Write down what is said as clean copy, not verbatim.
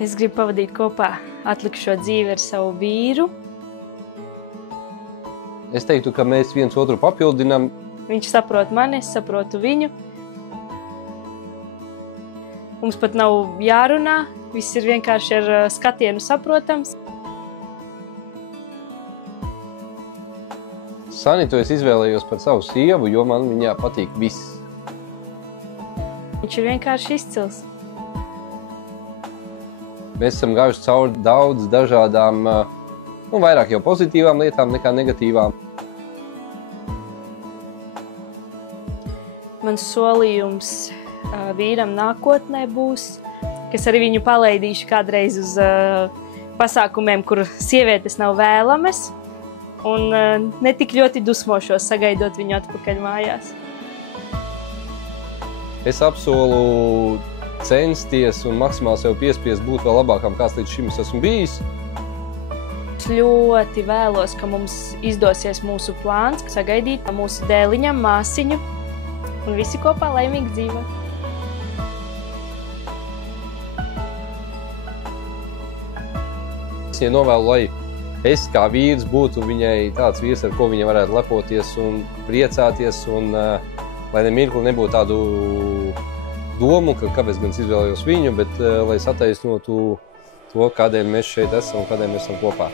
Es gribu pavadīt kopā atlikušo dzīvi ar savu vīru. Es teiktu, ka mēs viens otru papildinām. Viņš saprot mani, es saprotu viņu. Mums pat nav jārunā, viss ir vienkārši ar skatienu saprotams. Sanitu es izvēlējos par savu sievu, jo man viņā patīk viss. Viņš ir vienkārši izcils. Mēs esam gājuši cauri daudz dažādām, vairāk jau pozitīvām lietām nekā negatīvām. Mans solījums vīram nākotnē būs, ka es arī viņu palaidīšu kādreiz uz pasākumiem, kur sievietes nav vēlamas, un ne tik ļoti dusmošos, sagaidot viņu atpakaļ mājās. Es apsolu censties un maksimāli sev piespiest būt vēl labākam, kāds līdz šim es esmu bijis. Es ļoti vēlos, ka mums izdosies mūsu plāns, sagaidīt mūsu dēliņam, māsiņu un visi kopā laimīgi dzīvot. Es viņai novēlu, lai es kā vīrs būtu viņai tāds vīrs, ar ko viņa varētu lepoties un priecāties, un lai nemirkli nebūtu tādu domu, ka kāpēc gan es izvēlējos viņu, bet lai es attaisnotu to, kādēļ mēs šeit esam un kādēļ mēs esam kopā.